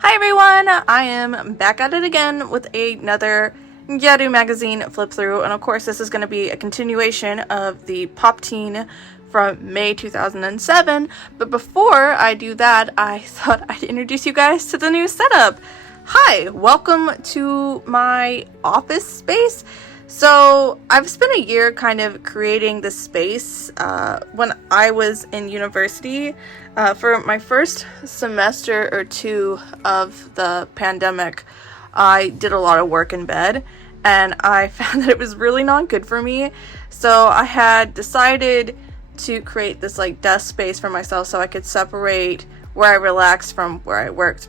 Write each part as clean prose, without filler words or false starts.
Hi everyone, I am back at it again with another Gyaru magazine flip through, and of course this is going to be a continuation of the Popteen from May 2007, but before I do that, I thought I'd introduce you guys to the new setup. Hi, welcome to my office space. So I've spent a year kind of creating this space. When I was in university, for my first semester or two of the pandemic, I did a lot of work in bed, and I found that it was really not good for me. So I had decided to create this like desk space for myself so I could separate where I relaxed from where I worked.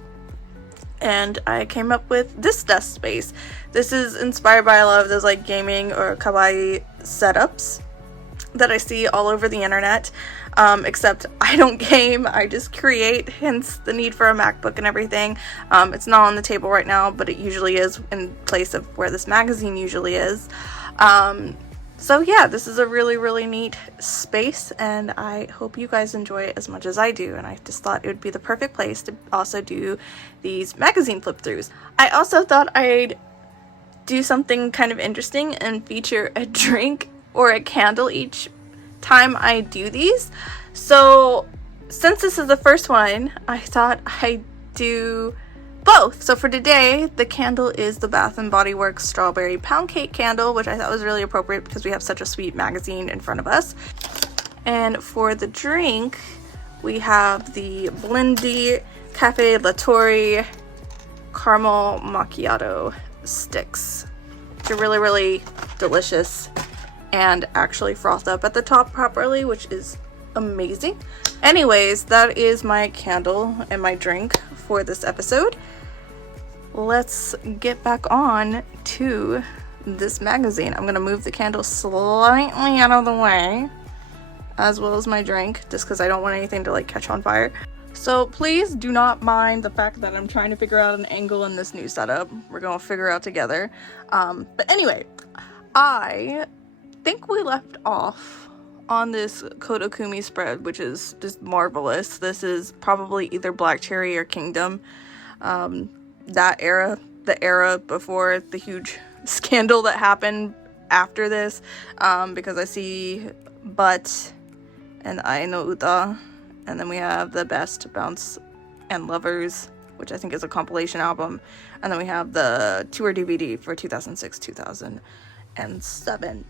And I came up with this desk space. This is inspired by a lot of those like gaming or kawaii setups that I see all over the internet, except I don't game, I just create, hence the need for a MacBook and everything. It's not on the table right now, but it usually is in place of where this magazine usually is. So yeah, this is a really neat space, and I hope you guys enjoy it as much as I do, and I just thought it would be the perfect place to also do these magazine flip throughs. I also thought I'd do something kind of interesting and feature a drink or a candle each time I do these. So since this is the first one, I thought I'd do both. So for today, the candle is the Bath & Body Works Strawberry Pound Cake candle, which I thought was really appropriate because we have such a sweet magazine in front of us. And for the drink, we have the Blendy Cafe Latore Caramel Macchiato sticks. They're really delicious and actually froth up at the top properly, which is amazing. Anyways, that is my candle and my drink for this episode. Let's get back on to this magazine. I'm gonna move the candle slightly out of the way, as well as my drink, just because I don't want anything to like catch on fire. So please do not mind the fact that I'm trying to figure out an angle in this new setup. We're gonna figure out together. But anyway, I think we left off on this Kodakumi spread, which is just marvelous. This is probably either Black Cherry or Kingdom. That era, the era before the huge scandal that happened after this, because I see But and Ai no Uta, and then we have the Best Bounce and Lovers, which I think is a compilation album, and then we have the tour DVD for 2006-2007.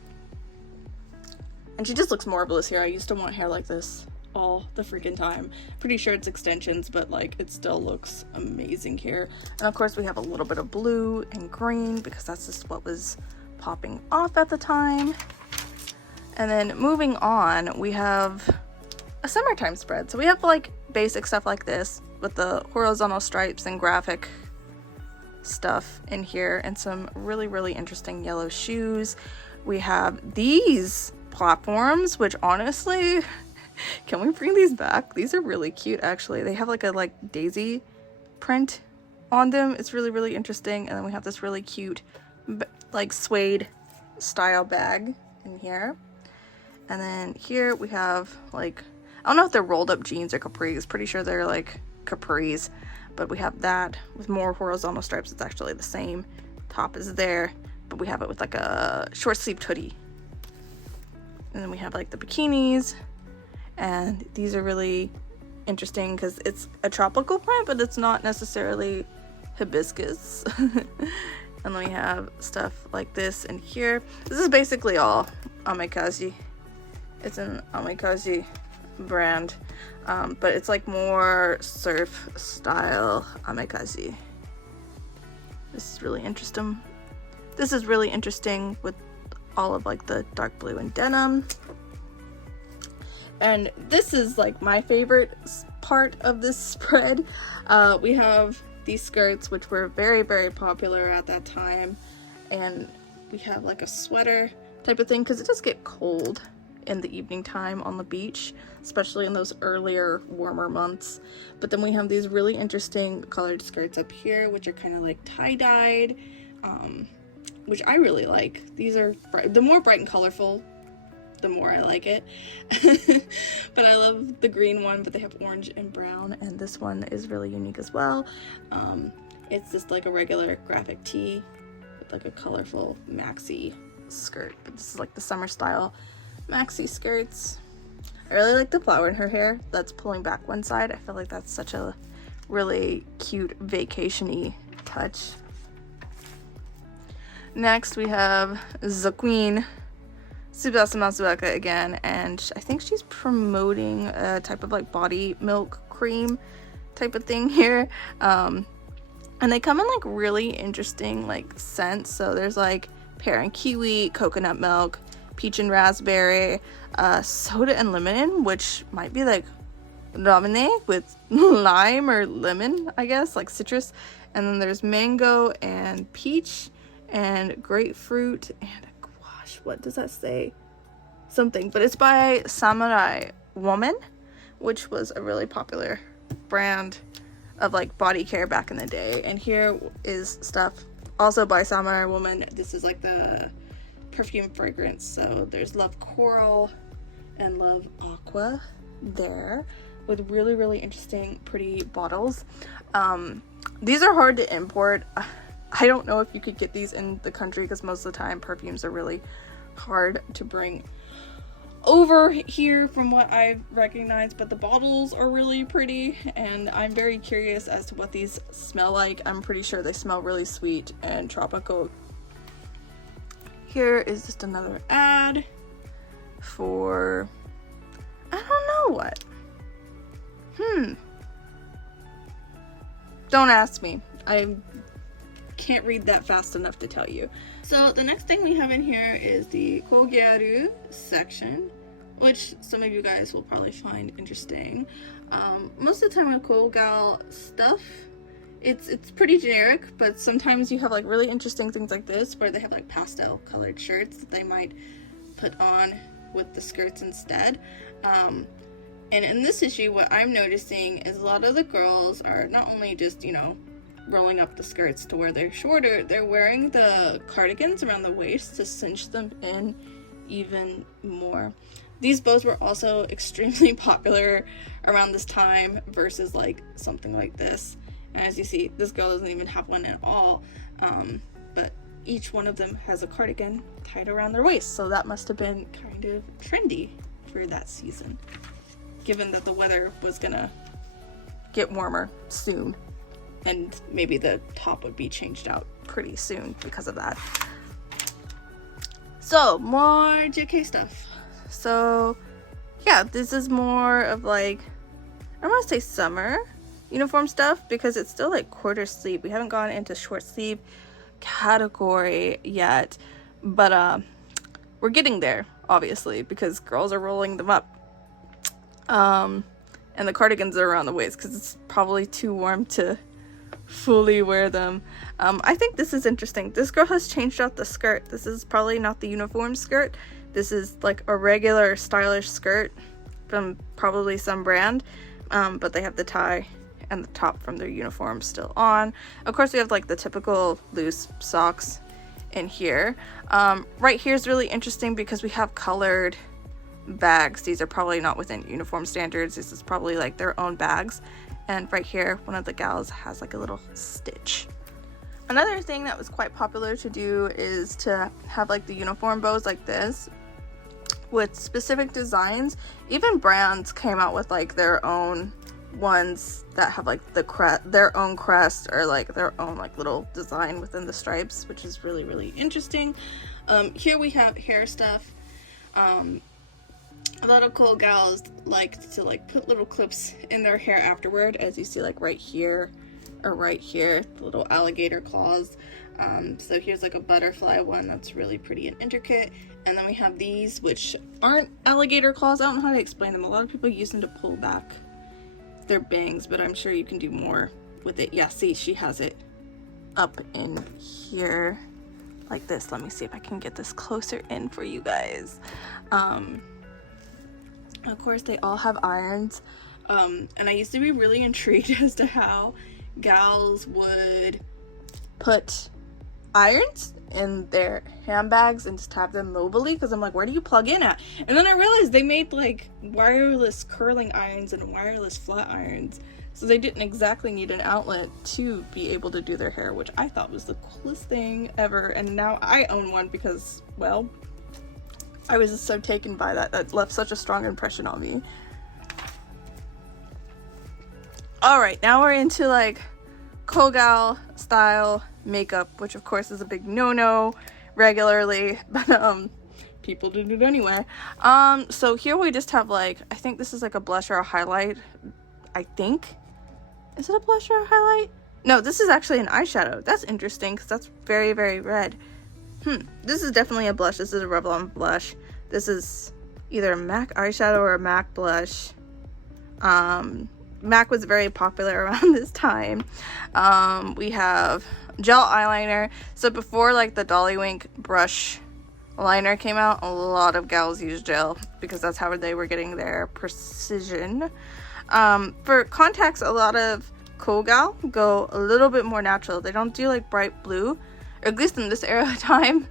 And she just looks marvelous here. I used to want hair like this all the freaking time. Pretty sure it's extensions, but like it still looks amazing here. And of course we have a little bit of blue and green because that's just what was popping off at the time. And then moving on, we have a summertime spread. So we have like basic stuff like this with the horizontal stripes and graphic stuff in here, and some really interesting yellow shoes. We have these platforms, which honestly, can we bring these back? These are really cute actually. They have like a daisy print on them. It's really interesting. And then we have this really cute like suede style bag in here. And then here we have like, I don't know if they're rolled up jeans or capris. Pretty sure they're like capris, but we have that with more horizontal stripes. It's actually the same top as there, but we have it with like a short sleeved hoodie. And then we have like the bikinis, and these are really interesting because it's a tropical plant, but it's not necessarily hibiscus. And then we have stuff like this in here. This is basically all Amekashi. It's an Amekashi brand, but it's like more surf style Amekashi. This is really interesting. This is really interesting with all of like the dark blue and denim. And this is like my favorite part of this spread. We have these skirts, which were very popular at that time, and we have like a sweater type of thing because it does get cold in the evening time on the beach, especially in those earlier warmer months. But then we have these really interesting colored skirts up here, which are kind of like tie-dyed, which I really like. These are the more bright and colorful the more I like it. But I love the green one, but they have orange and brown, and this one is really unique as well. It's just like a regular graphic tee with like a colorful maxi skirt, but this is like the summer style maxi skirts. I really like the flower in her hair that's pulling back one side. I feel like that's such a really cute vacation-y touch. Next we have the queen, Tsubasa Matsubaka again, and I think she's promoting a type of like body milk cream type of thing here. And they come in like really interesting like scents. So there's like pear and kiwi, coconut milk, peach and raspberry, soda and lemon, which might be like ramen with lime or lemon, I guess, like citrus. And then there's mango and peach and grapefruit and gosh, what does that say? Something, but it's by Samurai Woman, which was a really popular brand of like body care back in the day. And here is stuff also by Samurai Woman. This is like the perfume fragrance. So there's Love Coral and Love Aqua there, with really, really interesting, pretty bottles. These are hard to import. I don't know if you could get these in the country because most of the time perfumes are really hard to bring over here from what I've recognized, but the bottles are really pretty and I'm very curious as to what these smell like. I'm pretty sure they smell really sweet and tropical. Here is just another ad for I don't know what. Don't ask me. I can't read that fast enough to tell you. So the next thing we have in here is the Kogeru section, which some of you guys will probably find interesting. Most of the time with Kogal stuff, it's pretty generic, but sometimes you have like really interesting things like this where they have like pastel colored shirts that they might put on with the skirts instead. And in this issue, what I'm noticing is a lot of the girls are not only just, you know, rolling up the skirts to where they're shorter, they're wearing the cardigans around the waist to cinch them in even more. These bows were also extremely popular around this time versus like something like this. And as you see, this girl doesn't even have one at all, but each one of them has a cardigan tied around their waist, so that must have been kind of trendy for that season, given that the weather was gonna get warmer soon and maybe the top would be changed out pretty soon because of that. So more JK stuff. So yeah, this is more of like, I don't want to say summer uniform stuff because it's still like quarter sleeve. We haven't gone into short sleeve category yet, but we're getting there obviously because girls are rolling them up. And the cardigans are around the waist because it's probably too warm to fully wear them. I think this is interesting. This girl has changed out the skirt. This is probably not the uniform skirt. This is like a regular stylish skirt from probably some brand, but they have the tie and the top from their uniform still on. Of course, we have like the typical loose socks in here. Right here is really interesting because we have colored bags. These are probably not within uniform standards. This is probably like their own bags. And right here, one of the gals has like a little stitch. Another thing that was quite popular to do is to have like the uniform bows like this with specific designs. Even brands came out with like their own ones that have like their own crest or like their own like little design within the stripes, which is really, really interesting. Here we have hair stuff. A lot of cool gals like to like put little clips in their hair afterward, as you see like right here or right here, the little alligator claws. So here's like a butterfly one that's really pretty and intricate. And then we have these, which aren't alligator claws. I don't know how to explain them. A lot of people use them to pull back their bangs, but I'm sure you can do more with it. Yeah, see, she has it up in here like this. Let me see if I can get this closer in for you guys. Of course, they all have irons. And I used to be really intrigued as to how gals would put irons in their handbags and just have them mobily, because I'm like, where do you plug in at? And then I realized they made like wireless curling irons and wireless flat irons, so they didn't exactly need an outlet to be able to do their hair, which I thought was the coolest thing ever. And now I own one because, well, I was just so taken by that left such a strong impression on me. Alright, now we're into like Kogal style makeup, which of course is a big no-no regularly, but people do it anyway. So here we just have like, I think this is like a blush or a highlight. I think. Is it a blush or a highlight? No, this is actually an eyeshadow. That's interesting because that's very, very red. This is definitely a blush. This is a Revlon blush. This is either a MAC eyeshadow or a MAC blush. MAC was very popular around this time. We have gel eyeliner. So before like the Dollywink brush liner came out, a lot of gals used gel because that's how they were getting their precision. For contacts, a lot of Kogal go a little bit more natural. They don't do like bright blue, or at least in this era of time.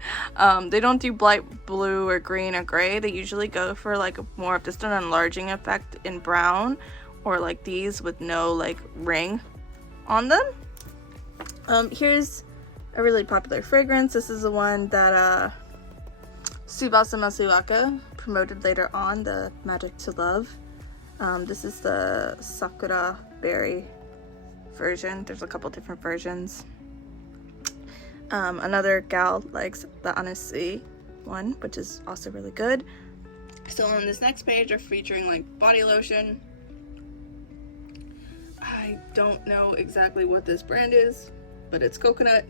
They don't do bright blue or green or gray. They usually go for like more of just an enlarging effect in brown, or like these with no like ring on them. Here's a really popular fragrance. This is the one that Tsubasa Masuaka promoted later on, the Magic to Love. This is the Sakura Berry version. There's a couple different versions. Another gal likes the Inossi one, which is also really good. So on this next page are featuring like body lotion. I don't know exactly what this brand is, but it's coconut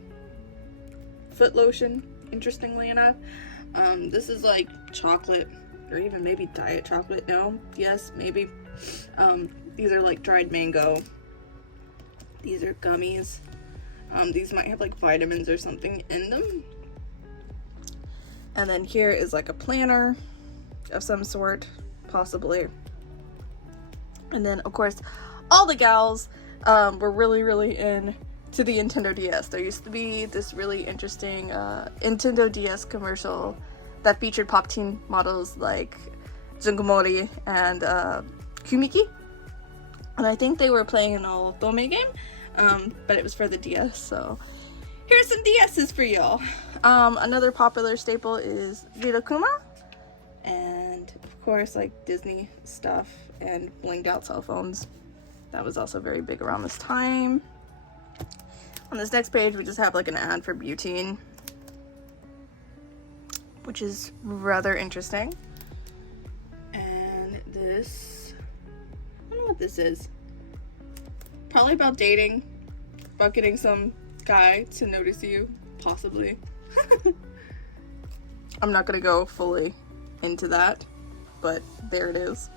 foot lotion, interestingly enough. This is like chocolate, or even maybe diet chocolate. No, yes, maybe. These are like dried mango. These are gummies. These might have like vitamins or something in them. And then here is like a planner of some sort, possibly. And then of course all the gals were really into the Nintendo DS. There used to be this really interesting Nintendo DS commercial that featured Popteen models like Junkomori and Kumiki. And I think they were playing an Otome game, but it was for the DS, so here's some DS's for y'all. Another popular staple is Deco-mail, and of course like Disney stuff and blinged out cell phones. That was also very big around this time. On this next page we just have like an ad for butane, which is rather interesting. And this, I don't know what this is. Probably about dating, about getting some guy to notice you, possibly. I'm not gonna go fully into that, but there it is.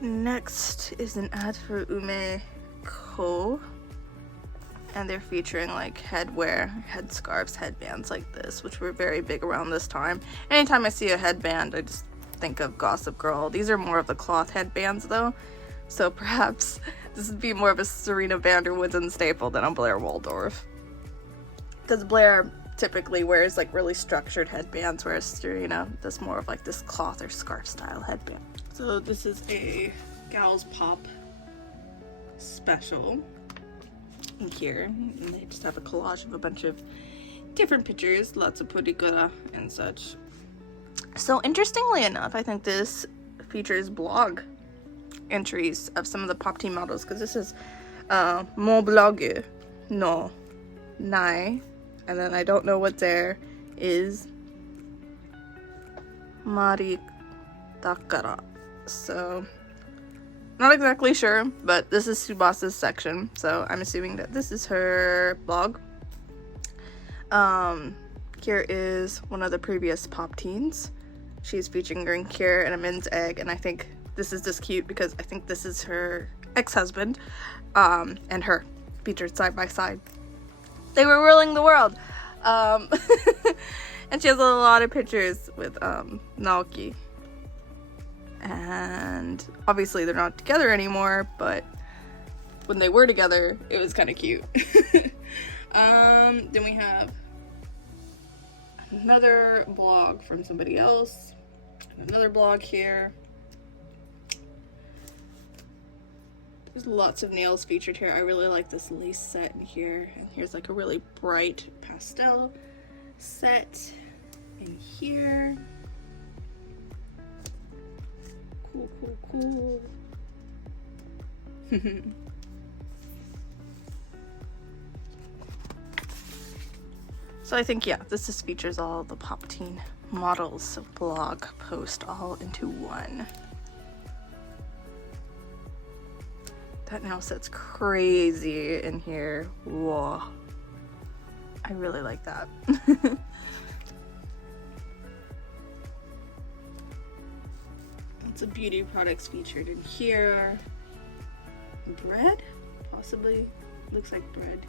Next is an ad for Ume Co. And they're featuring like headwear, headscarves, headbands like this, which were very big around this time. Anytime I see a headband, I just think of Gossip Girl. These are more of the cloth headbands though, so perhaps this would be more of a Serena Vanderwooden staple than a Blair Waldorf. Because Blair typically wears like really structured headbands, whereas Serena does more of like this cloth or scarf style headband. So this is a Gals Pop special in here, and they just have a collage of a bunch of different pictures, lots of purikura and such. So interestingly enough, I think this features blog entries of some of the Popteen models, because this is Mon blog no nai, and then I don't know what there is Mari Takara. So not exactly sure, but this is Tsubasa's section, so I'm assuming that this is her blog. Here is one of the previous Popteens. She's featuring here in a men's egg, and I think this is just cute because I think this is her ex-husband and her featured side by side. They were ruling the world. And she has a lot of pictures with Naoki. And obviously they're not together anymore, but when they were together, it was kind of cute. Then we have another blog from somebody else, another blog here. There's lots of nails featured here. I really like this lace set in here. And here's like a really bright pastel set in here. Cool, cool, cool. So I think, yeah, this just features all the Popteen models blog post all into one. That nail set's crazy in here. Whoa. I really like that. Lots of beauty products featured in here. Bread? Possibly. Looks like bread.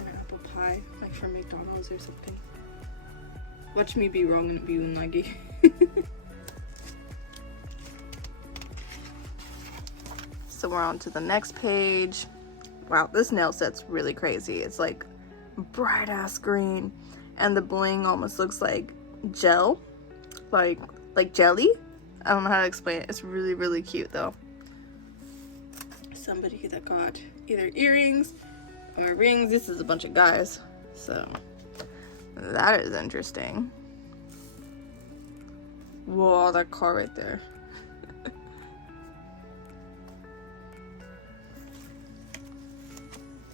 And an apple pie, like from McDonald's or something. Watch me be wrong and be unagi. So we're on to the next page. Wow, this nail set's really crazy. It's like bright ass green, and the bling almost looks like gel, like jelly. I don't know how to explain it. It's really, really cute though. Somebody that got either earrings or rings. This is a bunch of guys, so that is interesting. Whoa, that car right there.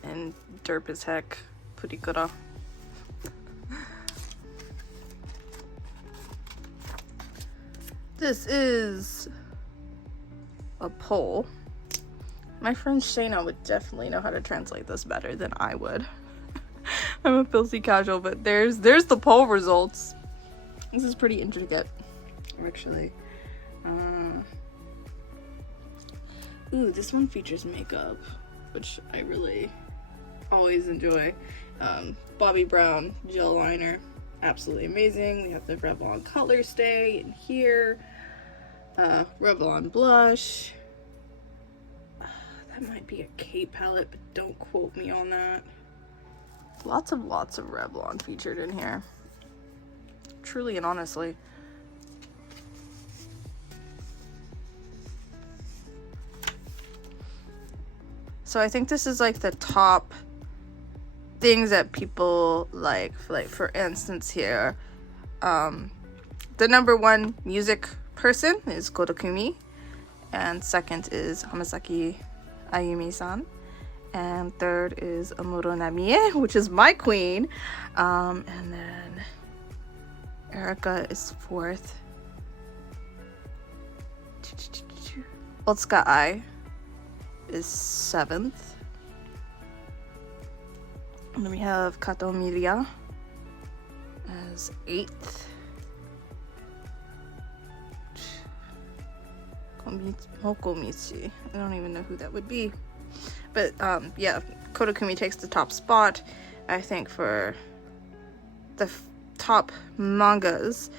And derp as heck. Purikura. This is a poll. My friend Shayna would definitely know how to translate this better than I would. I'm a filthy casual, but there's the poll results. This is pretty intricate, actually. Ooh, this one features makeup, which I really always enjoy. Bobbi Brown gel liner, absolutely amazing. We have the Revlon color stay in here. Revlon blush. That might be a Kate palette, but don't quote me on that. Lots of Revlon featured in here. Truly and honestly. So I think this is like the top things that people like for instance here, the number one music person is Kodakumi, and second is Hamasaki Ayumi-san, and third is Amuro Namie, which is my queen, and then Erika is fourth. Otsuka Ai is seventh. And then we have Kato Miria as 8th. Mokomichi. I don't even know who that would be. But yeah, Kodakumi takes the top spot. I think for the top mangas,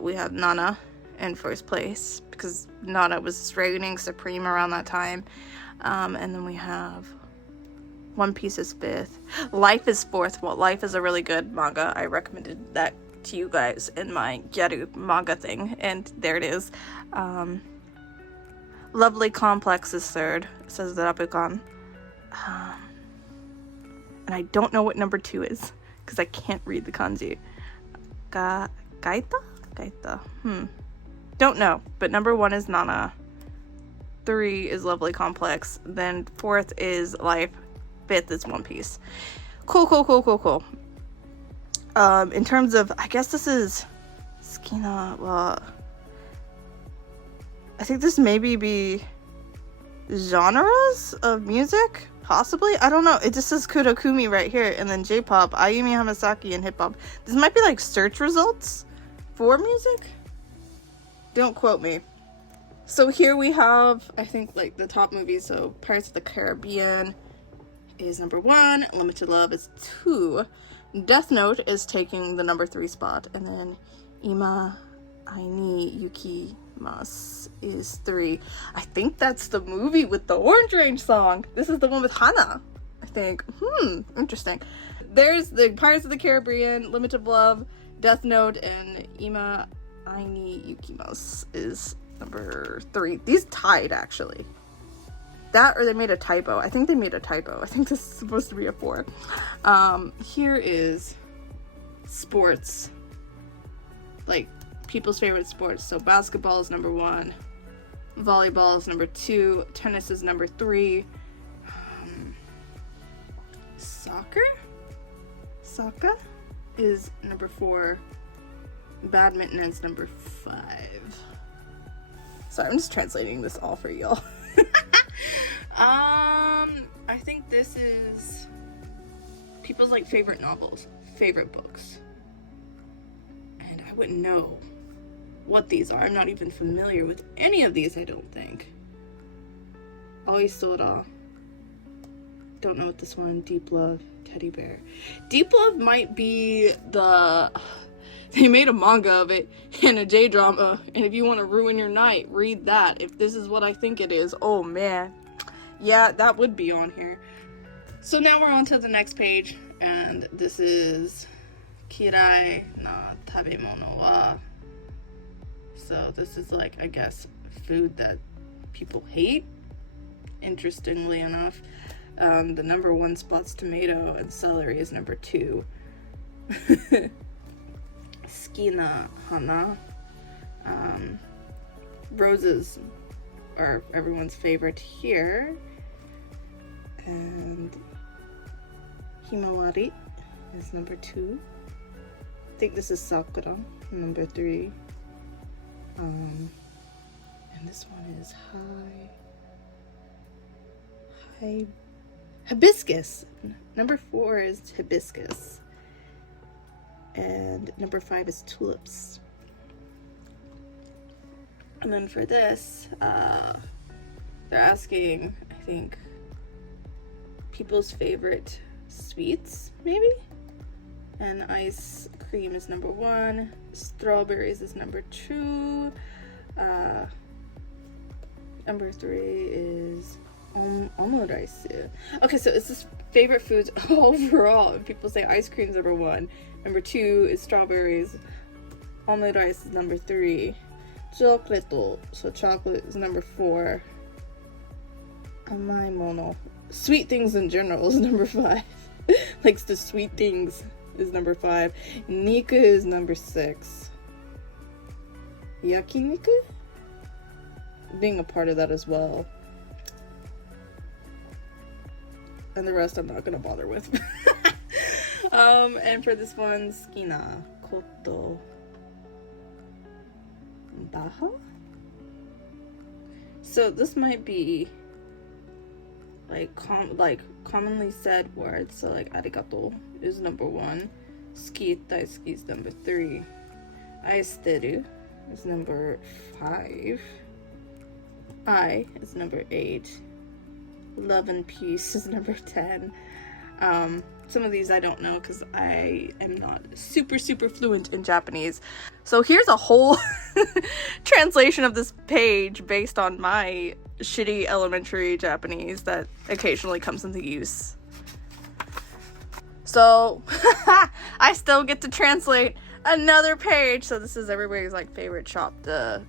we have Nana in first place, because Nana was reigning supreme around that time. And then we have One Piece is 5th. Life is 4th. Well, Life is a really good manga. I recommended that to you guys in my Gyaru manga thing, and there it is. Lovely Complex is 3rd, says the Rapukan. And I don't know what number 2 is, because I can't read the kanji. Gaita? Don't know, but number 1 is Nana. 3 is Lovely Complex. Then 4th is Life. 5th is One Piece. Cool. In terms of, I guess this is Skina, well, I think this maybe be genres of music, possibly. I don't know. It just says Kodakumi right here, and then J-pop, Ayumi Hamasaki, and hip-hop. This might be like search results for music. Don't quote me. So here we have, I think, like the top movies. So Pirates of the Caribbean is number 1, Limited Love is 2, Death Note is taking the number 3 spot, and then Ima Aini Yuki Yukimasu is 3. I think that's the movie with the Orange Range song. This is the one with Hana, I think. Interesting. There's the Pirates of the Caribbean, Limited Love, Death Note, and Ima Aini Yukimasu is number 3. These tied, actually. That, or they made a typo. I think they made a typo. I think this is supposed to be a 4. Here is sports. Like, people's favorite sports. So basketball is number 1. Volleyball is number 2. Tennis is number 3. Soccer is number 4. Badminton is number 5. Sorry, I'm just translating this all for y'all. I think this is people's like favorite novels, favorite books. And I wouldn't know what these are. I'm not even familiar with any of these, I don't think. Oisora. Don't know what this one. Deep Love, Teddy Bear. Deep Love might be the... They made a manga of it and a J-drama, and if you want to ruin your night, read that. If this is what I think it is, oh man. Yeah, that would be on here. So now we're on to the next page, and this is Kirai na tabemono wa. So this is like, I guess, food that people hate, interestingly enough. The number 1 spot's tomato, and celery is number 2. Skina hana. Roses are everyone's favorite here. And himawari is number 2. I think this is sakura, number 3. And this one is hibiscus. Number 4 is hibiscus. And number 5 is tulips. And then for this, they're asking, I think, people's favorite sweets, maybe? And ice cream is number 1. Strawberries is number 2. Number 3 is omurice. Okay, so it's just favorite foods overall. People say ice cream is number 1. Number 2 is strawberries. Omurice is number 3. Chocolate, so chocolate is number 4. Amai mono. Sweet things in general is number 5. Likes the sweet things is number 5. Niku is number 6. Yakiniku? Being a part of that as well. And the rest I'm not gonna bother with. And for this one, skina koto baha? So this might be like commonly said words. So like arigato is number 1. Ski daisuki is number 3. Aesteru is number 5. I is number 8. Love and peace is number 10. Some of these I don't know because I am not super fluent in Japanese. So here's a whole translation of this page based on my shitty elementary Japanese that occasionally comes into use. So I still get to translate another page. So this is everybody's like favorite shop, the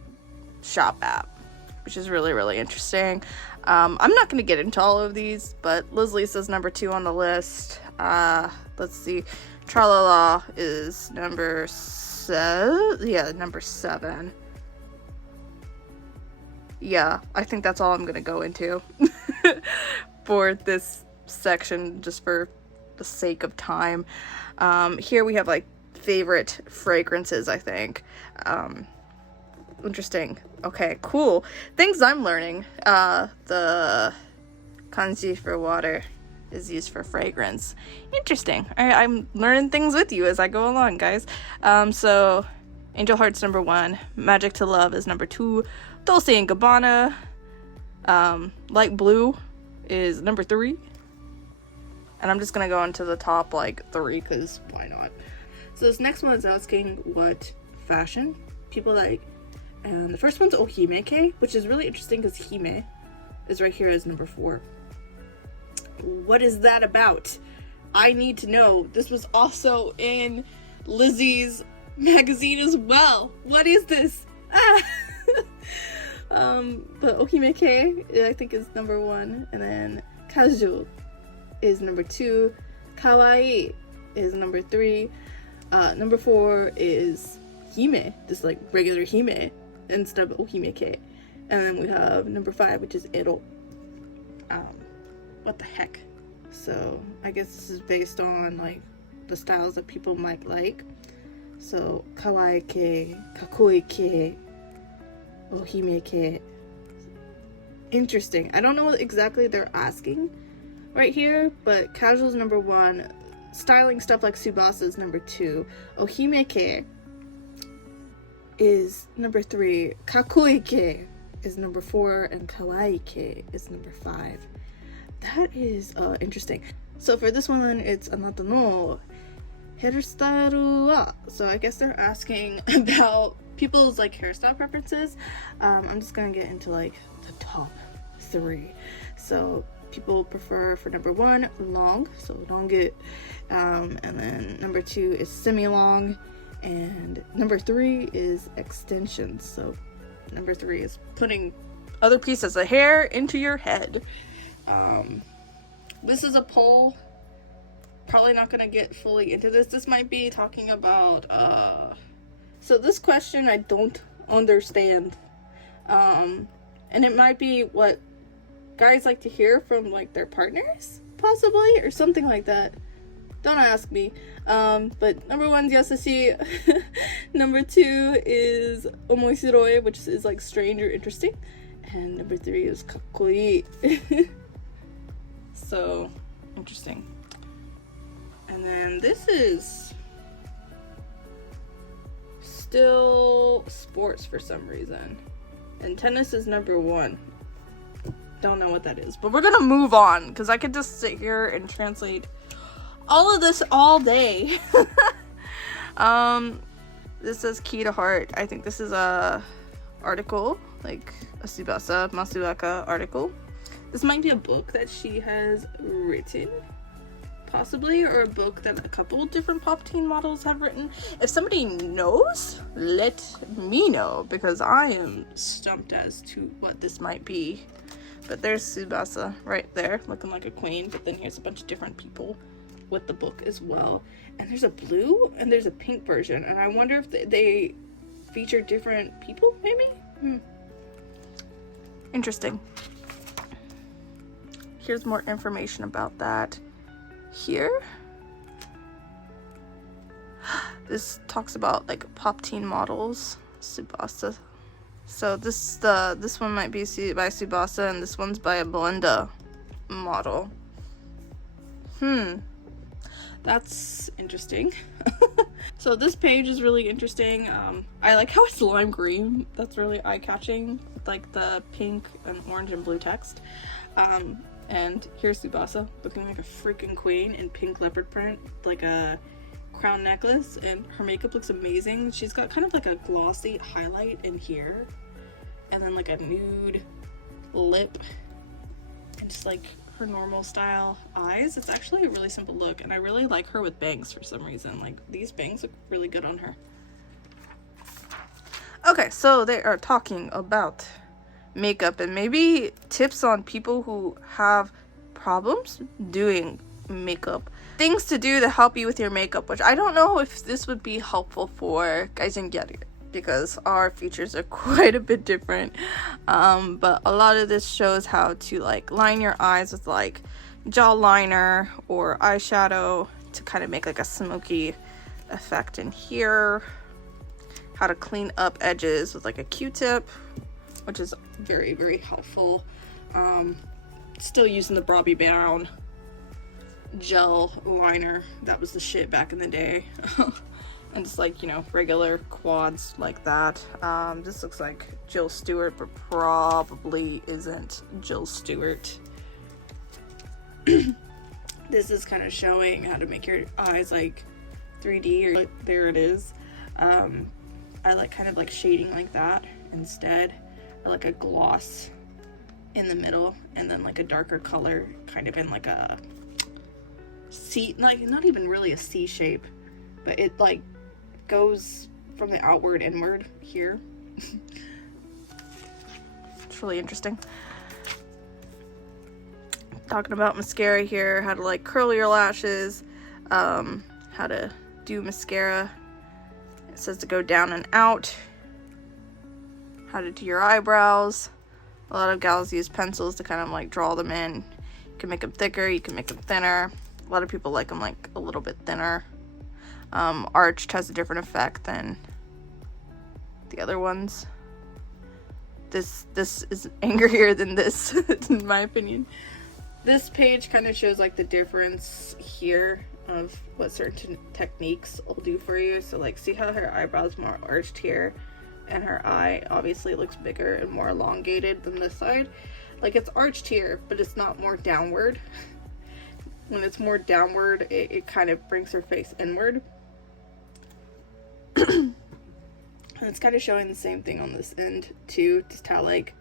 shop app, which is really interesting. I'm not going to get into all of these, but Liz Lisa's number 2 on the list. Let's see. Tralala is number 7. Yeah, number 7. Yeah, I think that's all I'm going to go into for this section, just for the sake of time. Here we have like favorite fragrances, I think. Interesting. Okay, cool. Things I'm learning. The kanji for water is used for fragrance. Interesting. I'm learning things with you as I go along, guys. So Angel Heart's number 1. Magic to Love is number 2. Dolce & Gabbana. Light Blue is number 3. And I'm just gonna go into the top like 3 because why not? So this next one is asking what fashion people like. And the first one's Ohimeke, which is really interesting because Hime is right here as number 4. What is that about? I need to know. This was also in Lizzie's magazine as well. What is this? But Ohimeke, I think, is number 1, and then Kazu is number 2, Kawaii is number 3, number 4 is Hime, just like regular Hime instead of Ohimeke, and then we have number 5, which is Ero. What the heck? So I guess this is based on like the styles that people might like. So kawaii-ke, kakoi-ke, Ohime-ke. Interesting. I don't know what exactly they're asking right here, but casual's number 1, styling stuff like Tsubasa is number 2, Ohime-ke is number 3, kakoi-ke is number 4, and kawaii-ke is number 5. That is interesting. So for this one, it's anata no hairstyle wa. So I guess they're asking about people's like hairstyle preferences. I'm just gonna get into like the top 3. So people prefer, for number 1, long, so longet, and then number 2 is semi-long, and number 3 is extensions. So number 3 is putting other pieces of hair into your head. This is a poll. Probably not gonna get fully into this. This might be talking about so this question I don't understand, and it might be what guys like to hear from like their partners, possibly, or something like that. Don't ask me. But number 1 is Yasashi. Number 2 is Omoshiroi, which is like strange or interesting, and number 3 is Kakkoi. So interesting. And then this is still sports for some reason, and tennis is number 1. Don't know what that is, but we're gonna move on because I could just sit here and translate all of this all day. This says key to heart. I think this is a article, like a Tsubasa Masuaka article. This might be a book that she has written, possibly, or a book that a couple different Popteen models have written. If somebody knows, let me know, because I am stumped as to what this might be. But there's Tsubasa right there, looking like a queen, but then here's a bunch of different people with the book as well. And there's a blue and there's a pink version, and I wonder if they feature different people, maybe? Interesting. Here's more information about that here. This talks about like Popteen models, Tsubasa. So this one might be by Tsubasa, and this one's by a Blenda model. That's interesting. So this page is really interesting. I like how it's lime green. That's really eye-catching, like the pink and orange and blue text. And here's Tsubasa looking like a freaking queen in pink leopard print, like a crown necklace, and her makeup looks amazing. She's got kind of like a glossy highlight in here, and then like a nude lip, and just like her normal style eyes. It's actually a really simple look, and I really like her with bangs for some reason. Like, these bangs look really good on her. Okay, so they are talking about makeup and maybe tips on people who have problems doing makeup. Things to do to help you with your makeup, which I don't know if this would be helpful for guys in Gyaru, because our features are quite a bit different. But a lot of this shows how to like line your eyes with like jaw liner or eyeshadow to kind of make like a smoky effect in here. How to clean up edges with like a Q-tip, which is very, very helpful. Still using the Bobbi Brown gel liner. That was the shit back in the day. And just like, you know, regular quads like that. This looks like Jill Stewart, but probably isn't Jill Stewart. This is kind of showing how to make your eyes like 3D, or like, there it is. I like kind of like shading like that instead, or like a gloss in the middle, and then like a darker color kind of in like a C, like not even really a C shape, but it like goes from the outward inward here. It's really interesting. Talking about mascara here, how to like curl your lashes, how to do mascara. It says to go down and out, how to do your eyebrows. A lot of gals use pencils to kind of like draw them in. You can make them thicker, you can make them thinner. A lot of people like them like a little bit thinner. Arched has a different effect than the other ones. This is angrier than this, in my opinion. This page kind of shows like the difference here of what certain techniques will do for you. So like, see how her eyebrow's more arched here, and her eye obviously looks bigger and more elongated than this side. Like, it's arched here, but it's not more downward. When it's more downward, it kind of brings her face inward. And it's kind of showing the same thing on this end too, just how like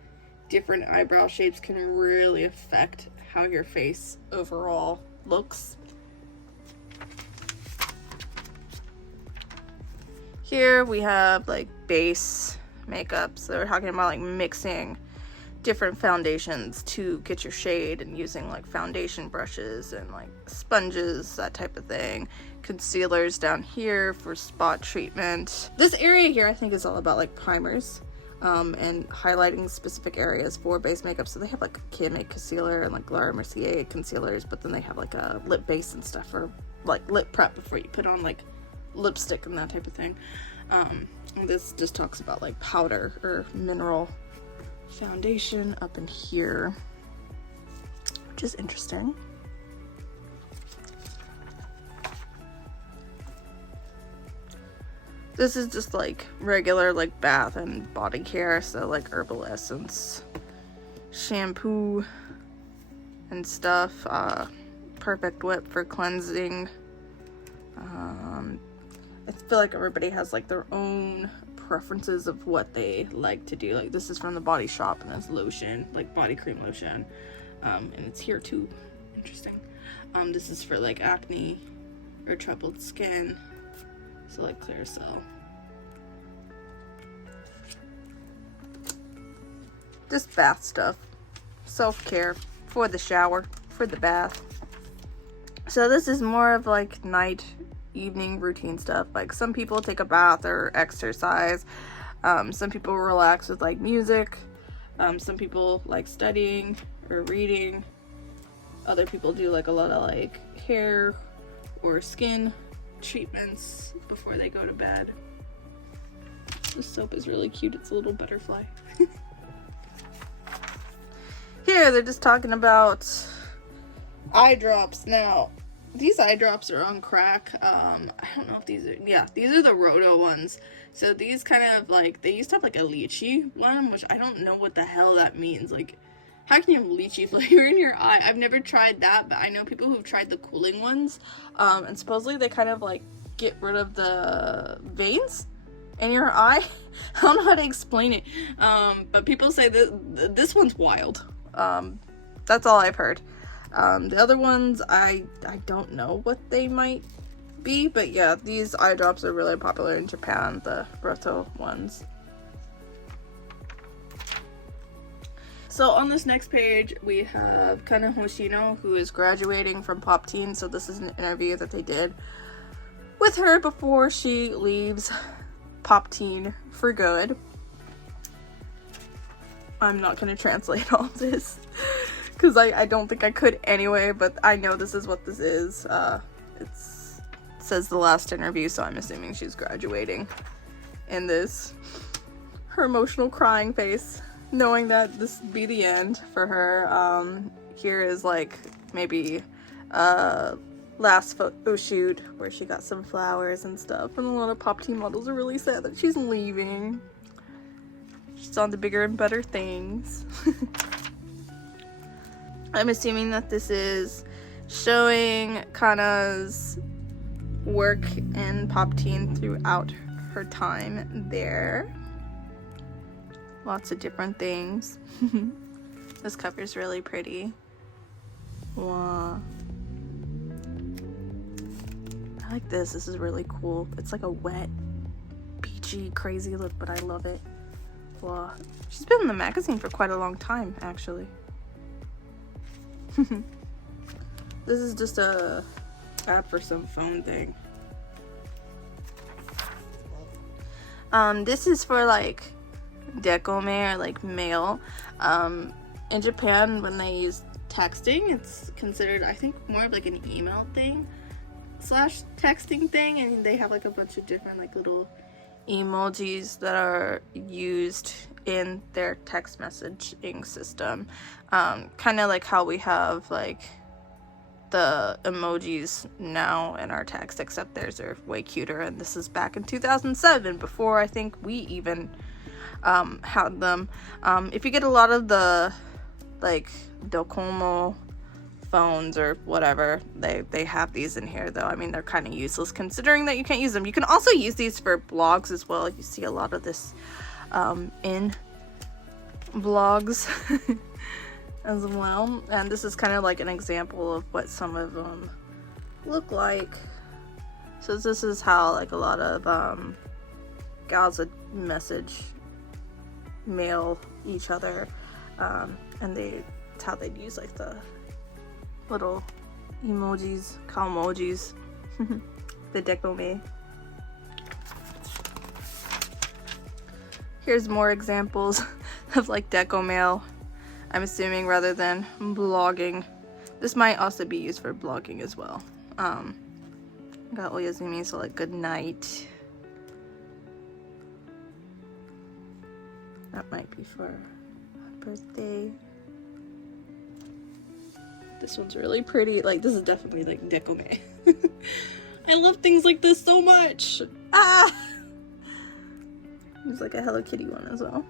different eyebrow shapes can really affect how your face overall looks. Here we have like base makeup, so we're talking about like mixing different foundations to get your shade, and using like foundation brushes and like sponges, that type of thing. Concealers down here for spot treatment. This area here I think is all about like primers and highlighting specific areas for base makeup. So they have like Can Make concealer and like Laura Mercier concealers, but then they have like a lip base and stuff for like lip prep before you put on like lipstick and that type of thing. And this just talks about like powder or mineral foundation up in here, which is interesting. This is just like regular like bath and body care, so like herbal essence, shampoo and stuff. Perfect Whip for cleansing. I feel like everybody has like their own preferences of what they like to do. Like, this is from the Body Shop, and it's lotion, like body cream lotion, and it's here too. Interesting. This is for like acne or troubled skin, so like Clearasil. Just bath stuff, self-care for the shower, for the bath. So this is more of like night, evening routine stuff. Like, some people take a bath or exercise, some people relax with like music, some people like studying or reading, other people do like a lot of like hair or skin treatments before they go to bed. This soap is really cute, it's a little butterfly. Here they're just talking about eye drops. Now these eye drops are on crack. I don't know if these are, yeah, these are the Roto ones. So these kind of like, they used to have like a lychee one, which I don't know what the hell that means. Like, how can you have lychee flavor in your eye? I've never tried that, but I know people who've tried the cooling ones, and supposedly they kind of like get rid of the veins in your eye. I don't know how to explain it, but people say that this one's wild. That's all I've heard. The other ones, I don't know what they might be, but yeah, these eye drops are really popular in Japan, the Roto ones. So on this next page, we have Kana Hoshino, who is graduating from Popteen. So this is an interview that they did with her before she leaves Popteen for good. I'm not going to translate all this because I don't think I could anyway, but I know this is what this is. It says the last interview, so I'm assuming she's graduating in this. Her emotional crying face, knowing that this would be the end for her. Here is like maybe last photo shoot where she got some flowers and stuff, and a lot of Popteen models are really sad that she's leaving. She's on to bigger and better things. I'm assuming that this is showing Kana's work in Popteen throughout her time there. Lots of different things. This cover is really pretty. Wow. I like this. This is really cool. It's like a wet, beachy, crazy look, but I love it. Wow. She's been in the magazine for quite a long time, actually. This is just a ad for some phone thing. This is for like Deco-mail or like mail. In Japan, when they use texting, it's considered, I think, more of like an email thing slash texting thing, and they have like a bunch of different like little emojis that are used in their text messaging system. Kind of like how we have like the emojis now in our text, except theirs are way cuter, and this is back in 2007, before I think we even had them. If you get a lot of the like Docomo phones or whatever, they have these in here, though. I mean, they're kind of useless considering that you can't use them. You can also use these for blogs as well. You see a lot of this in blogs as well, and this is kind of like an example of what some of them look like. So this is how like a lot of gals would message mail each other, and it's how they'd use like the little emojis, emojis. The Deco-mail. Here's more examples of like Deco-mail, I'm assuming, rather than blogging. This might also be used for blogging as well. Got Oyazumi, so like good night. That might be for birthday. This one's really pretty. Like, this is definitely like Deco-mail. I love things like this so much. Ah! There's like a Hello Kitty one as well.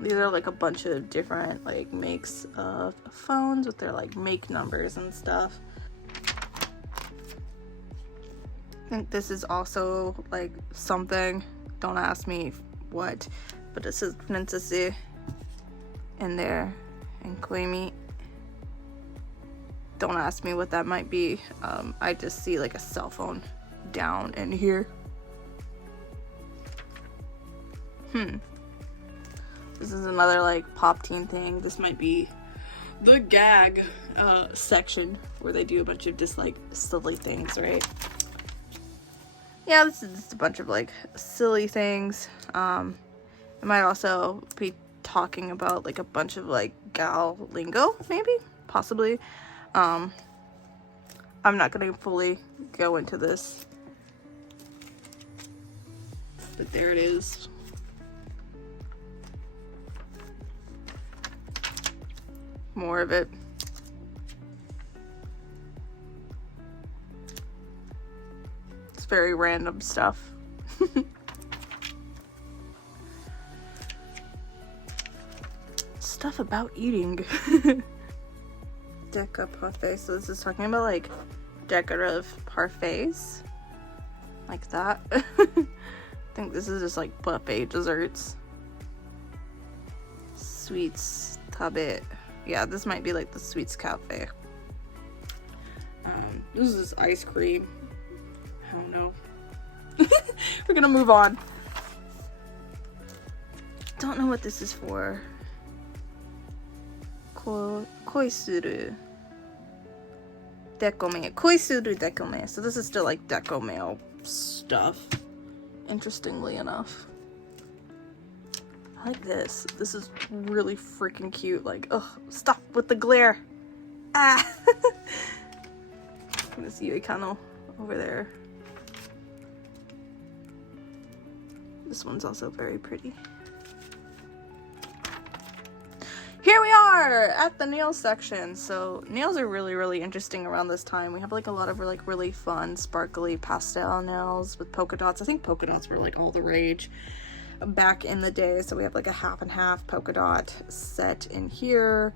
These are like a bunch of different like makes of phones with their like make numbers and stuff. I think this is also like something, don't ask me what, but it says Princess in there and Koimi. Don't ask me what that might be. I just see like a cell phone down in here. This is another like Popteen thing. This might be the gag section where they do a bunch of just like silly things, right? Yeah, this is just a bunch of like silly things. It might also be talking about like a bunch of like gal lingo, maybe, possibly. I'm not gonna fully go into this, but there it is. More of it. It's very random stuff. Stuff about eating. Deca parfait. So this is talking about like decorative parfaits. Like that. I think this is just like buffet desserts. Sweets tabe. Yeah, this might be like the sweets cafe. This is ice cream. I don't know. We're gonna move on. Don't know what this is for. Koisuru Deco-mail. Koisuru Deco-mail. So this is still like Deco-mail stuff. Interestingly enough. I like this. This is really freaking cute. Like, ugh, stop with the glare. Ah! This Yuikano over there. This one's also very pretty. Here we are at the nail section. So nails are really, really interesting around this time. We have like a lot of like really fun, sparkly pastel nails with polka dots. I think polka dots were like all the rage back in the day. So we have like a half and half polka dot set in here.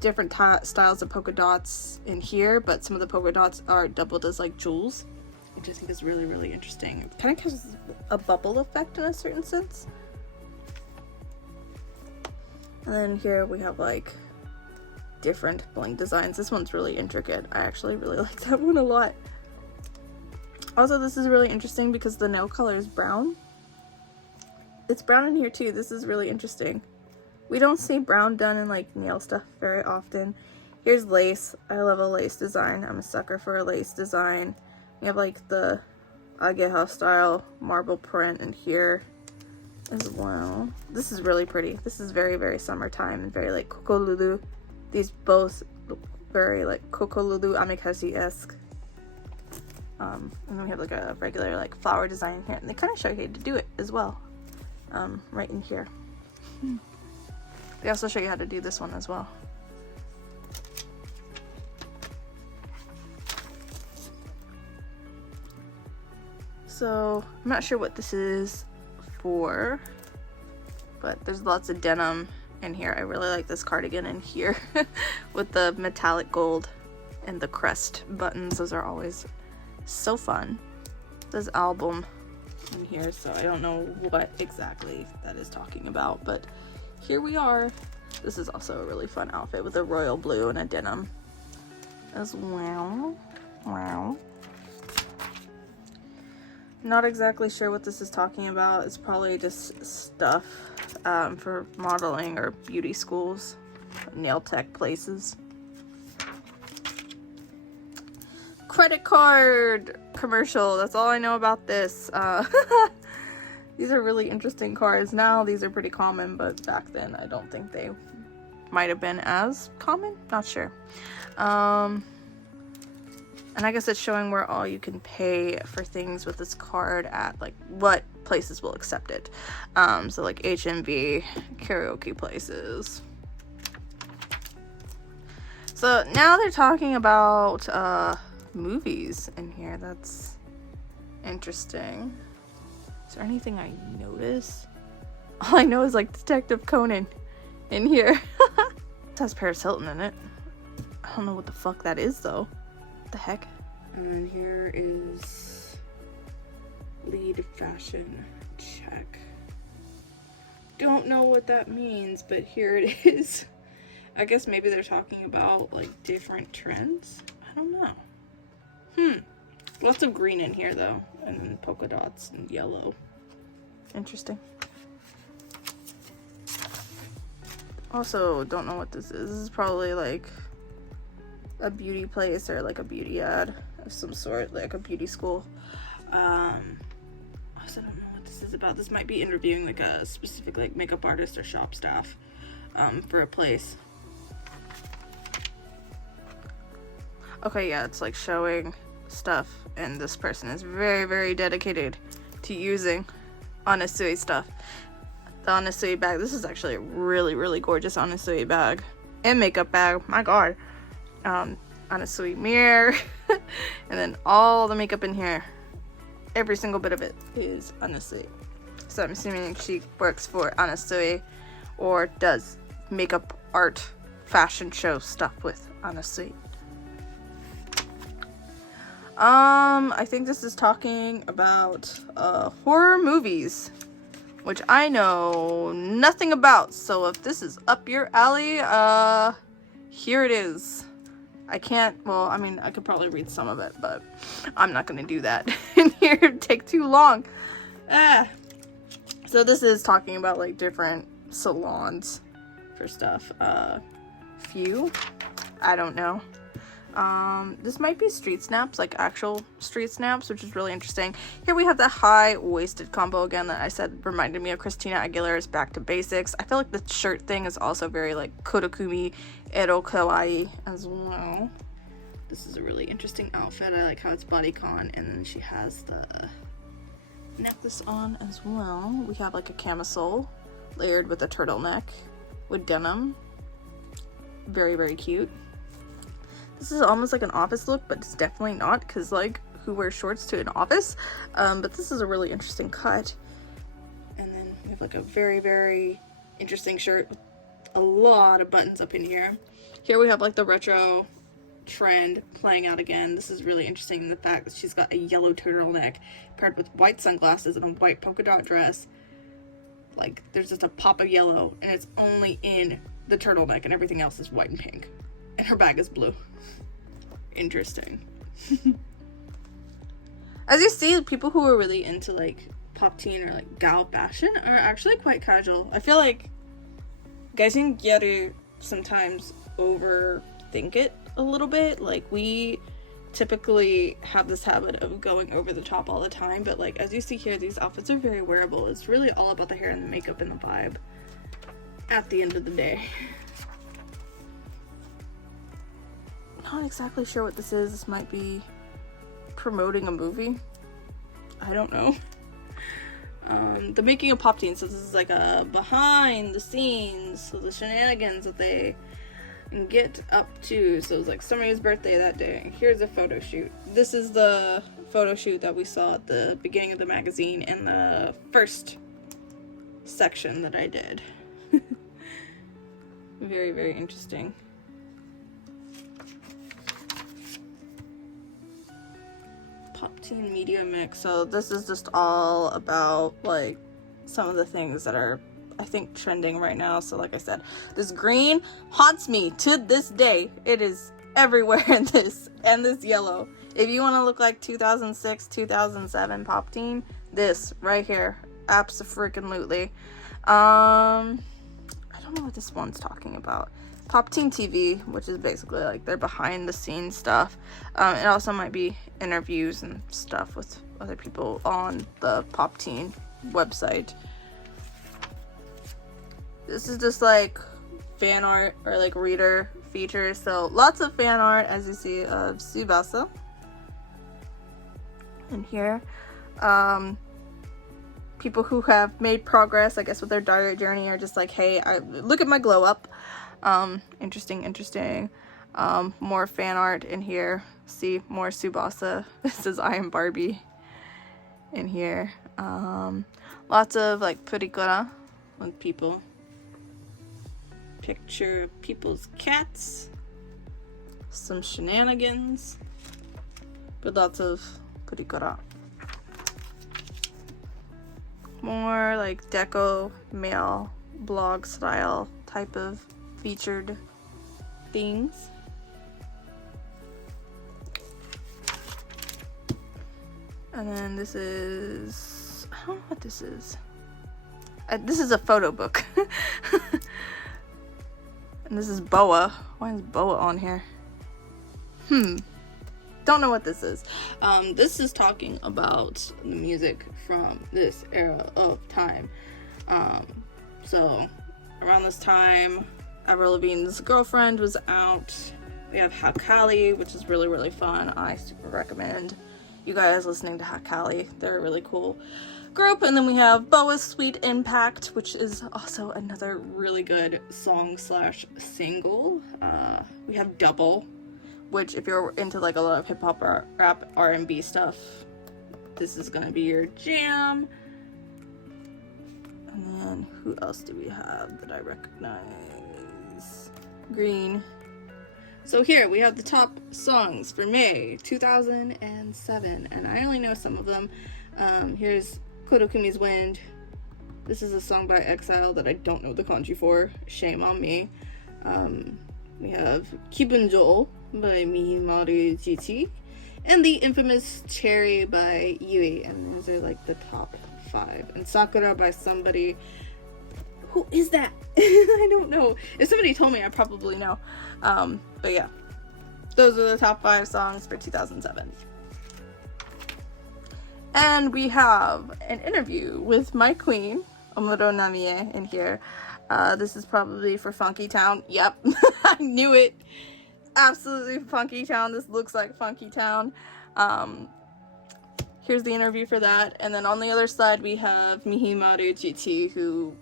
Different styles of polka dots in here, but some of the polka dots are doubled as like jewels, which I think is really, really interesting. It kind of has a bubble effect in a certain sense. And then here we have like different bling designs. This one's really intricate. I actually really like that one a lot. Also, this is really interesting because the nail color is brown. It's brown in here too. This is really interesting. We don't see brown done in like nail stuff very often. Here's lace. I love a lace design. I'm a sucker for a lace design. We have like the ageha style marble print in here as well. This is really pretty. This is very, very summertime and very like kokolulu. These both look very like kokolulu amikashi-esque. And then we have like a regular like flower design here, and they kind of show you how to do it as well, right in here. They also show you how to do this one as well. So I'm not sure what this is for, but there's lots of denim in here. I really like this cardigan in here with the metallic gold and the crest buttons. Those are always so fun. There's album in here, so I don't know what exactly that is talking about, but here we are. This is also a really fun outfit with a royal blue and a denim as well. Wow. Not exactly sure what this is talking about. It's probably just stuff for modeling or beauty schools, nail tech places. Credit card commercial. That's all I know about this. These are really interesting cards. Now these are pretty common, but back then I don't think they might have been as common. Not sure. And I guess it's showing where all you can pay for things with this card at, like what places will accept it. So like HMV, karaoke places. So now they're talking about movies in here. That's interesting. Is there anything I notice? All I know is like Detective Conan in here. It has Paris Hilton in it. I don't know what the fuck that is though. What the heck? And here is lead fashion check. Don't know what that means, but here it is. I guess maybe they're talking about like different trends. I don't know. Lots of green in here though, and then polka dots and yellow. Interesting. Also, don't know what this is. This is probably like a beauty place or like a beauty ad of some sort, like a beauty school. I also don't know what this is about. This might be interviewing like a specific like makeup artist or shop staff for a place. Okay, yeah, it's like showing stuff, and this person is very, very dedicated to using Inossi stuff. The Inossi bag. This is actually a really, really gorgeous Inossi bag and makeup bag. My god. Inossi mirror, and then all the makeup in here. Every single bit of it is Inossi. So I'm assuming she works for Inossi or does makeup art fashion show stuff with Inossi. I think this is talking about horror movies, which I know nothing about. So if this is up your alley, here it is. I can't, well, I mean, I could probably read some of it, but I'm not going to do that in here. It'd take too long. So this is talking about like different salons for stuff. Few, I don't know. This might be street snaps, like actual street snaps, which is really interesting. Here we have the high-waisted combo again that I said reminded me of Christina Aguilera's Back to Basics. I feel like the shirt thing is also very like Kodakumi ero kawaii as well. This is a really interesting outfit. I like how it's bodycon, and then she has the necklace on as well. We have like a camisole layered with a turtleneck with denim. Very, very cute. This is almost like an office look, but it's definitely not, because like who wears shorts to an office? But this is a really interesting cut. And then we have like a very, very interesting shirt with a lot of buttons up in here. Here we have like the retro trend playing out again. This is really interesting in the fact that she's got a yellow turtleneck paired with white sunglasses and a white polka dot dress. like there's just a pop of yellow and it's only in the turtleneck and everything else is white and pink. And her bag is blue. Interesting. As you see, people who are really into like Popteen or like gal fashion are actually quite casual. I feel like guys in Gyaru sometimes overthink it a little bit. Like, we typically have this habit of going over the top all the time, but like as you see here, these outfits are very wearable. It's really all about the hair and the makeup and the vibe at the end of the day. Not exactly sure what this is. This might be promoting a movie. I don't know. The making of Popteen, so this is like a behind the scenes, so the shenanigans that they get up to. So it was like somebody's birthday that day. Here's a photo shoot. This is the photo shoot that we saw at the beginning of the magazine in the first section that I did. Very, very interesting. Popteen media mix. So this is just all about like some of the things that are, I think, trending right now. So like I said, this green haunts me to this day. It is everywhere in this, and this yellow. If you want to look like 2006, 2007 Popteen, this right here, abso-freaking-lutely. I don't know what this one's talking about. Popteen TV, which is basically like their behind the scenes stuff. It also might be interviews and stuff with other people on the Popteen website. This is just like fan art or like reader features. So lots of fan art, as you see, of Tsubasa in here. People who have made progress, I guess, with their diet journey are just like, hey, look at my glow up. Interesting. More fan art in here. See, more Tsubasa. This is I Am Barbie in here. Lots of like purikura with people. Picture of people's cats. Some shenanigans. But lots of purikura. More like Deco-mail blog style type of featured things. And then this is, I don't know what this is. This is a photo book. And this is Boa. Why is Boa on here? Don't know what this is. This is talking about the music from this era of time. So around this time, Avril Lavigne's Girlfriend was out. We have Hakali, which is really, really fun. I super recommend you guys listening to Hakali. They're a really cool group. And then we have Boa's Sweet Impact, which is also another really good song slash single. We have Double, which if you're into like a lot of hip hop or rap R&B stuff, this is gonna be your jam. And then who else do we have that I recognize? Green. So here we have the top songs for May 2007, and I only know some of them. Here's Kodakumi's Wind. This is a song by Exile that I don't know the kanji for. Shame on me. We have Kibunjo by Mihimaru GT, and the infamous Cherry by Yui, and those are like the top 5. And Sakura by somebody. Who is that? I don't know. If somebody told me, I probably know. But yeah, those are the top 5 songs for 2007. And we have an interview with my queen, Omuro Namie, in here. This is probably for Funky Town. Yep, I knew it. Absolutely Funky Town. This looks like Funky Town. Here's the interview for that. And then on the other side, we have Mihimaru GT, who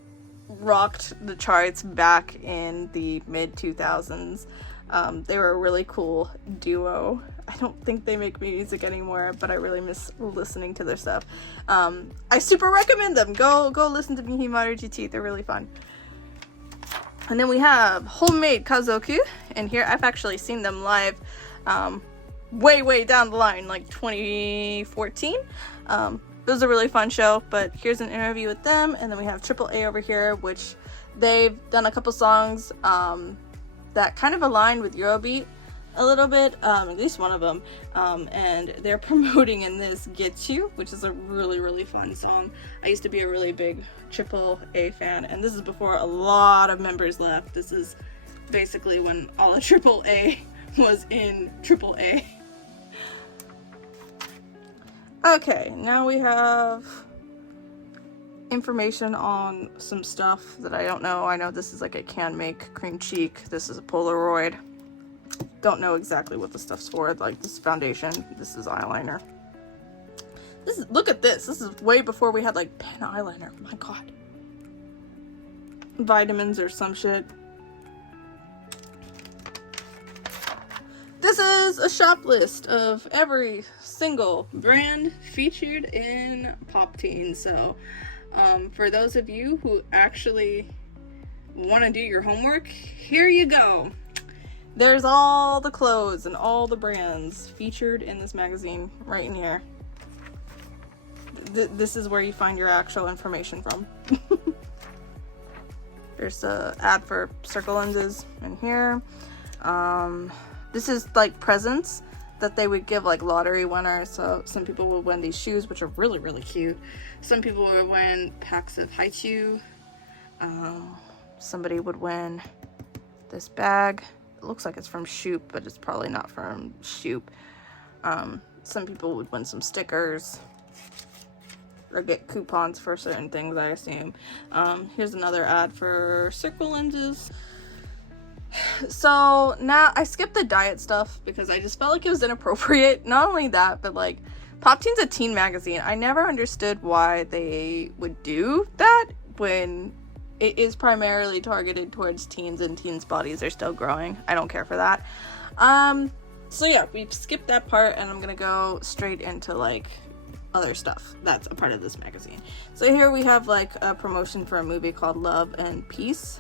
rocked the charts back in the mid-2000s. They were a really cool duo. I don't think they make music anymore, but I really miss listening to their stuff. I super recommend them. Go listen to Mihimaru GT. They're really fun. And then we have Homemade Kazoku in here. I've actually seen them live way down the line, like 2014. It was a really fun show, but here's an interview with them. And then we have AAA over here, which they've done a couple songs that kind of align with Eurobeat a little bit, at least one of them, and they're promoting in this Gyaru, which is a really, really fun song. I used to be a really big AAA fan, and this is before a lot of members left. This is basically when all of AAA was in AAA. Okay, now we have information on some stuff that I don't know. I know this is like a can make cream cheek. This is a Polaroid. Don't know exactly what the stuff's for. Like, this foundation, this is eyeliner. This is, look at this. This is way before we had like pen eyeliner. My god. Vitamins or some shit. This is a shop list of every single brand featured in Popteen. So, for those of you who actually want to do your homework, here you go. There's all the clothes and all the brands featured in this magazine right in here. This is where you find your actual information from. There's the ad for circle lenses in here. This is like presents that they would give like lottery winners. So some people would win these shoes, which are really, really cute. Some people would win packs of haichu. Somebody would win this bag. It looks like it's from Shoop, but it's probably not from Shoop. Some people would win some stickers or get coupons for certain things, I assume. Here's another ad for circle lenses. So now I skipped the diet stuff because I just felt like it was inappropriate. Not only that, but like Popteen's a teen magazine. I never understood why they would do that when it is primarily targeted towards teens and teens' bodies are still growing. I don't care for that. So yeah, we've skipped that part and I'm gonna go straight into like other stuff that's a part of this magazine. So here we have like a promotion for a movie called Love and Peace.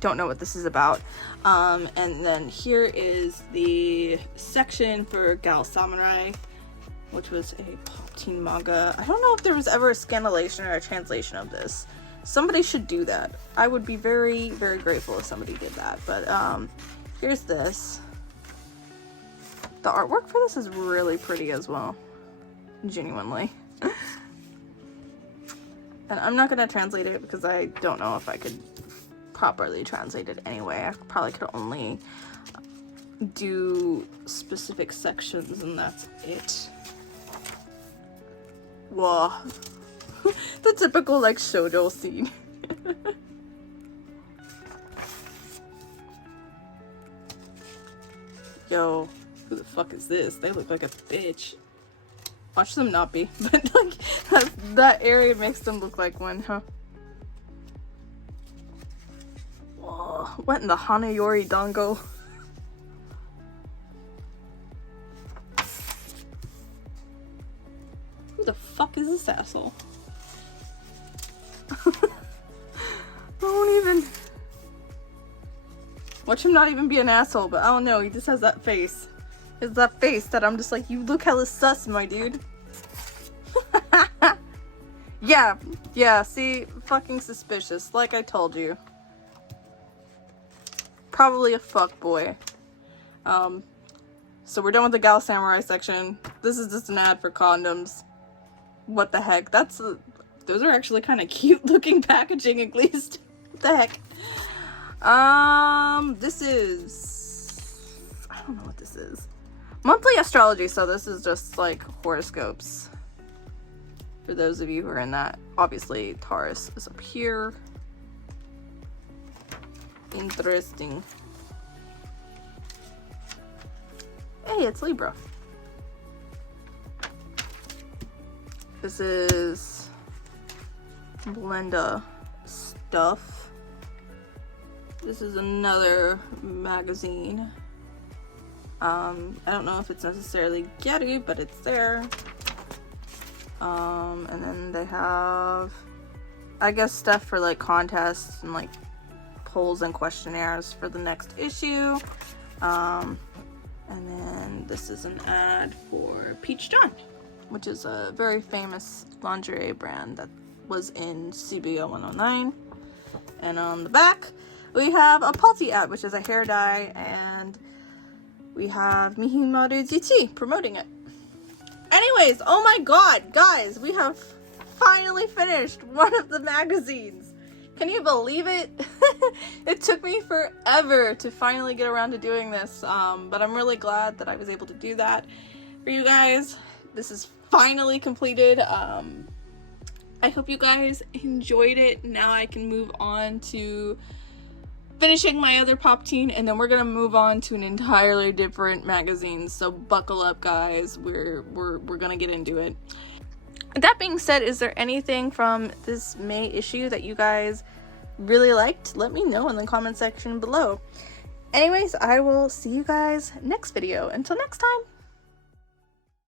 Don't know what this is about. And then here is the section for Gal Samurai, which was a Popteen manga. I don't know if there was ever a scanlation or a translation of this. Somebody should do that. I would be very, very grateful if somebody did that. But here's this. The artwork for this is really pretty as well. Genuinely. And I'm not going to translate it because I don't know if I could properly translate it anyway. I probably could only do specific sections and that's it. Whoa. The typical like shoujo scene. Yo, who the fuck is this? They look like a bitch. Watch them not be, but like that area makes them look like one, huh? Whoa, what in the Hanayori Dango? Who the fuck is this asshole? Don't even watch him not even be an asshole, but I don't know, he just has that face. It's that face that I'm just like, you look hella sus, my dude. Yeah, see, fucking suspicious, like I told you. Probably a fuckboy. So we're done with the Gal Samurai section. This is just an ad for condoms. What the heck? Those are actually kind of cute looking packaging, at least. What the heck? This is, I don't know what this is. Monthly astrology, so this is just like horoscopes. For those of you who are in that. Obviously, Taurus is up here. Interesting. Hey, it's Libra. This is Blenda stuff. This is another magazine. I don't know if it's necessarily Gyaru, but it's there. And then they have, I guess, stuff for like contests and like polls and questionnaires for the next issue. And then this is an ad for Peach Dawn. which is a very famous lingerie brand that was in CBO 109. And on the back, we have a Popteen ad, which is a hair dye, and we have Mihimaru GT promoting it. Anyways, oh my god, guys, we have finally finished one of the magazines. Can you believe it? It took me forever to finally get around to doing this, but I'm really glad that I was able to do that for you guys. This is finally completed. I hope you guys enjoyed it. Now I can move on to finishing my other Popteen, and then we're gonna move on to an entirely different magazine. So buckle up, guys. We're gonna get into it. That being said, is there anything from this May issue that you guys really liked? Let me know in the comment section below. Anyways, I will see you guys next video. Until next time.